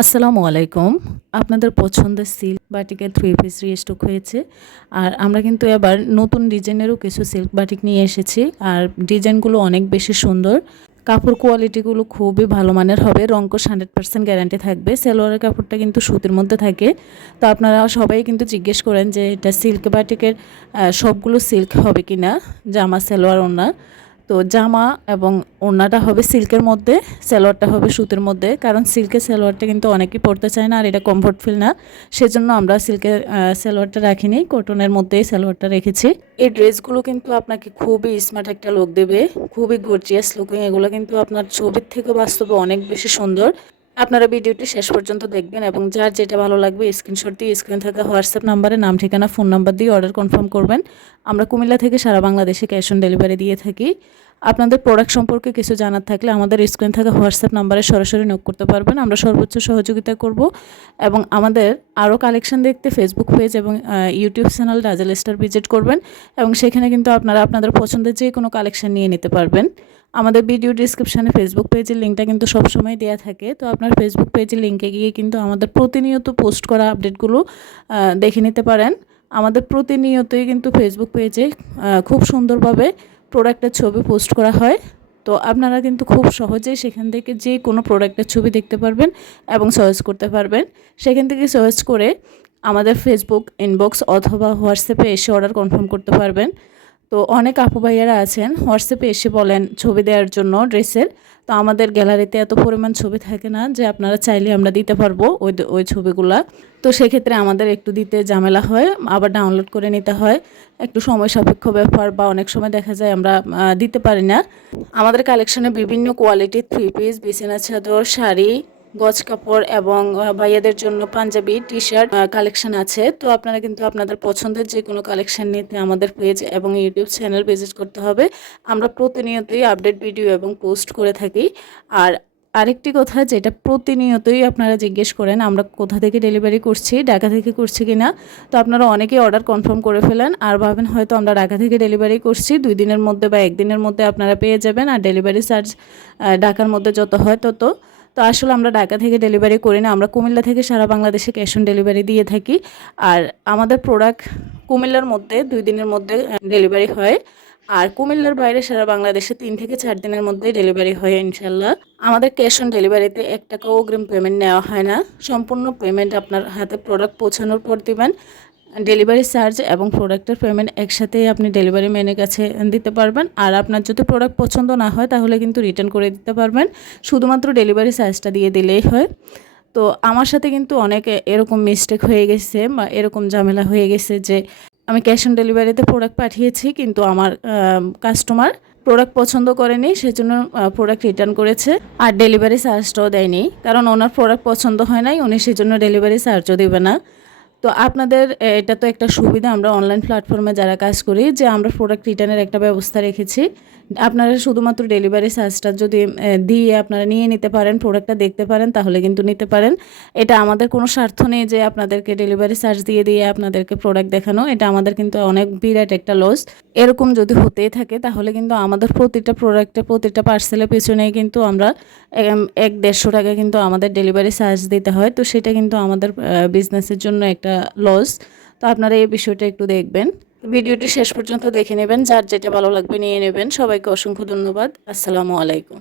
আসসালামু আলাইকুম। আপনাদের পছন্দের সিল্ক বাটিকের থ্রি পিস রিস্টক হয়েছে। আর আমরা কিন্তু এবার নতুন ডিজাইনেরও কিছু সিল্ক বাটিক নিয়ে এসেছি। আর ডিজাইনগুলো অনেক বেশি সুন্দর। কাপড় কোয়ালিটিগুলো খুবই ভালো মানের হবে। রঙ্কশ হান্ড্রেড পার্সেন্ট গ্যারান্টি থাকবে। সেলোয়ারের কাপড়টা কিন্তু সুতির মধ্যে থাকে। তো আপনারা সবাই কিন্তু জিজ্ঞেস করেন যে এটা সিল্ক বাটিকের সবগুলো সিল্ক হবে কি না জামা, সেলোয়ার ওনা তো জামা এবং ওড়নাটা হবে সিল্কের মধ্যে, সালোয়ারটা হবে সুতের মধ্যে। কারণ সিল্কের সালোয়ারটা কিন্তু অনেকেই পরতে চায় না আর এটা কমফোর্ট ফিল না। সেজন্য আমরা সিল্কের সালোয়ারটা রাখিনি কটনের মধ্যেই সালোয়ারটা রেখেছি। এই ড্রেসগুলো কিন্তু আপনাকে খুবই স্মার্ট একটা লোক দেবে, খুবই গর্জিয়াস লুকিং এগুলো কিন্তু আপনার ছবির থেকে বাস্তবে অনেক বেশি সুন্দর। আপনারা ভিডিওটি শেষ পর্যন্ত দেখবেন এবং যার যেটা ভালো লাগবে স্ক্রিনশট দিয়ে স্ক্রিনে থাকা হোয়াটসঅ্যাপ নাম্বারে নাম, ঠিকানা ফোন নাম্বার দিয়ে অর্ডার কনফার্ম করবেন। আমরা কুমিল্লা থেকে সারা বাংলাদেশে ক্যাশ অন ডেলিভারি দিয়ে থাকি। আপনাদের প্রোডাক্ট সম্পর্কে কিছু জানার থাকলে আমাদের স্ক্রিন থাকা হোয়াটসঅ্যাপ নাম্বারে সরাসরি নোক করতে পারবেন। আমরা সর্বোচ্চ সহযোগিতা করব এবং আমাদের আরও কালেকশন দেখতে ফেসবুক পেজ এবং YouTube channel Rajel star visit করবেন এবং সেখানে কিন্তু আপনারা আপনাদের পছন্দের যে কোনো কালেকশন নিয়ে নিতে পারবেন। আমাদের ভিডিও ডিসক্রিপশানে ফেসবুক পেজের লিঙ্কটা কিন্তু সবসময় দেওয়া থাকে। তো আপনার ফেসবুক পেজের লিঙ্কে গিয়ে কিন্তু আমাদের প্রতিনিয়ত পোস্ট করা আপডেটগুলো দেখে নিতে পারেন। আমাদের প্রতিনিয়তই কিন্তু ফেসবুক পেজে খুব সুন্দরভাবে প্রোডাক্টের ছবি পোস্ট করা হয়। তো আপনারা কিন্তু খুব সহজেই সেখান থেকে যে কোনো প্রোডাক্টের ছবি দেখতে পারবেন এবং সয়েস করতে পারবেন। সেখান থেকে সয়েস করে আমাদের ফেসবুক ইনবক্স অথবা হোয়াটসঅ্যাপে এসে অর্ডার কনফার্ম করতে পারবেন। তো অনেক আপু ভাইয়ারা আছেন। হোয়াটসঅ্যাপে এসে বলেন ছবি দেওয়ার জন্য ড্রেসের। তো আমাদের গ্যালারিতে এত পরিমাণ ছবি থাকে না যে আপনারা চাইলে আমরা দিতে পারব ওই ওই ছবিগুলা। তো সেক্ষেত্রে আমাদের একটু দিতে ঝামেলা হয়, আবার ডাউনলোড করে নিতে হয়। একটু সময় সাপেক্ষ ব্যাপার বা অনেক সময় দেখা যায় আমরা দিতে পারি না। আমাদের কালেকশনে বিভিন্ন কোয়ালিটির থ্রি পিস বিছানা, চাদর, শাড়ি গজ কাপড় এবং ভাইয়াদের জন্য পাঞ্জাবি টি শার্ট কালেকশন আছে। তো আপনারা কিন্তু আপনাদের পছন্দের যে কোনো কালেকশন নিতে আমাদের পেজ এবং ইউটিউব চ্যানেল ভিজিট করতে হবে। আমরা প্রতিনিয়তই আপডেট ভিডিও এবং পোস্ট করে থাকি। আর আরেকটি কথা, যেটা প্রতিনিয়তই আপনারা জিজ্ঞেস করেন, আমরা কোথা থেকে ডেলিভারি করছি, ঢাকা থেকে করছি কি না তো আপনারা অনেকেই অর্ডার কনফার্ম করে ফেলেন। আর ভাবেন হয়তো আমরা ঢাকা থেকে ডেলিভারি করছি, দুই দিনের মধ্যে বা একদিনের মধ্যে আপনারা পেয়ে যাবেন। আর ডেলিভারি চার্জ ঢাকার মধ্যে যত হয় তত। তো আসলে আমরা ঢাকা থেকে ডেলিভারি করি না, আমরা কুমিল্লা থেকে সারা বাংলাদেশে ক্যাশ অন ডেলিভারি দিয়ে থাকি। আর আমাদের প্রোডাক্ট কুমিল্লার মধ্যে দুই দিনের মধ্যে ডেলিভারি হয়। আর কুমিল্লার বাইরে সারা বাংলাদেশে তিন থেকে চার দিনের মধ্যেই ডেলিভারি হয় ইনশাল্লাহ। আমাদের ক্যাশ অন ডেলিভারিতে এক টাকাও অগ্রিম পেমেন্ট নেওয়া হয় না। সম্পূর্ণ পেমেন্ট আপনার হাতে প্রোডাক্ট পৌঁছানোর পর দিবেন। ডেলিভারি চার্জ এবং প্রোডাক্টের পেমেন্ট একসাথেই আপনি ডেলিভারি ম্যানের কাছে দিতে পারবেন। আর আপনার যদি প্রোডাক্ট পছন্দ না হয়, তাহলে কিন্তু রিটার্ন করে দিতে পারবেন। শুধুমাত্র ডেলিভারি চার্জটা দিয়ে দিলেই হয়। তো আমার সাথে কিন্তু অনেক এরকম মিস্টেক হয়ে গেছে বা এরকম ঝামেলা হয়ে গেছে যে, আমি ক্যাশ অন ডেলিভারিতে প্রোডাক্ট পাঠিয়েছি, কিন্তু আমার কাস্টমার প্রোডাক্ট পছন্দ করেনি, সেজন্য প্রোডাক্ট রিটার্ন করেছে। আর ডেলিভারি চার্জটাও দেয়নি। কারণ ওনার প্রোডাক্ট পছন্দ হয় নাই, উনি সেজন্য ডেলিভারি চার্জও দেবে না। তো আপনাদের এটা তো একটা সুবিধা, আমরা অনলাইন প্ল্যাটফর্মে যারা কাজ করি, যে আমরা প্রোডাক্ট রিটার্নের একটা ব্যবস্থা রেখেছি। আপনারা শুধুমাত্র ডেলিভারি চার্জটা যদি দিয়ে আপনারা নিয়ে নিতে পারেন প্রোডাক্টটা দেখতে পারেন, তাহলে কিন্তু নিতে পারেন। এটা আমাদের কোনো স্বার্থ নেই যে আপনাদেরকে ডেলিভারি চার্জ দিয়ে দিয়ে আপনাদেরকে প্রোডাক্ট দেখানো। এটা আমাদের কিন্তু অনেক বিরাট একটা লস এরকম যদি হতেই থাকে, তাহলে কিন্তু আমাদের প্রতিটা প্রোডাক্টের প্রতিটা পার্সেলের পেছনেই কিন্তু আমরা এক দেড়শো টাকা কিন্তু আমাদের ডেলিভারি চার্জ দিতে হয়। তো সেটা কিন্তু আমাদের বিজনেসের জন্য একটা লস তো আপনারা এই বিষয়টা একটু দেখবেন। ভিডিওটি শেষ পর্যন্ত দেখে নেবেন, যার যেটা ভালো লাগবে নিয়ে নেবেন। সবাইকে অসংখ্য ধন্যবাদ। আসসালামু আলাইকুম।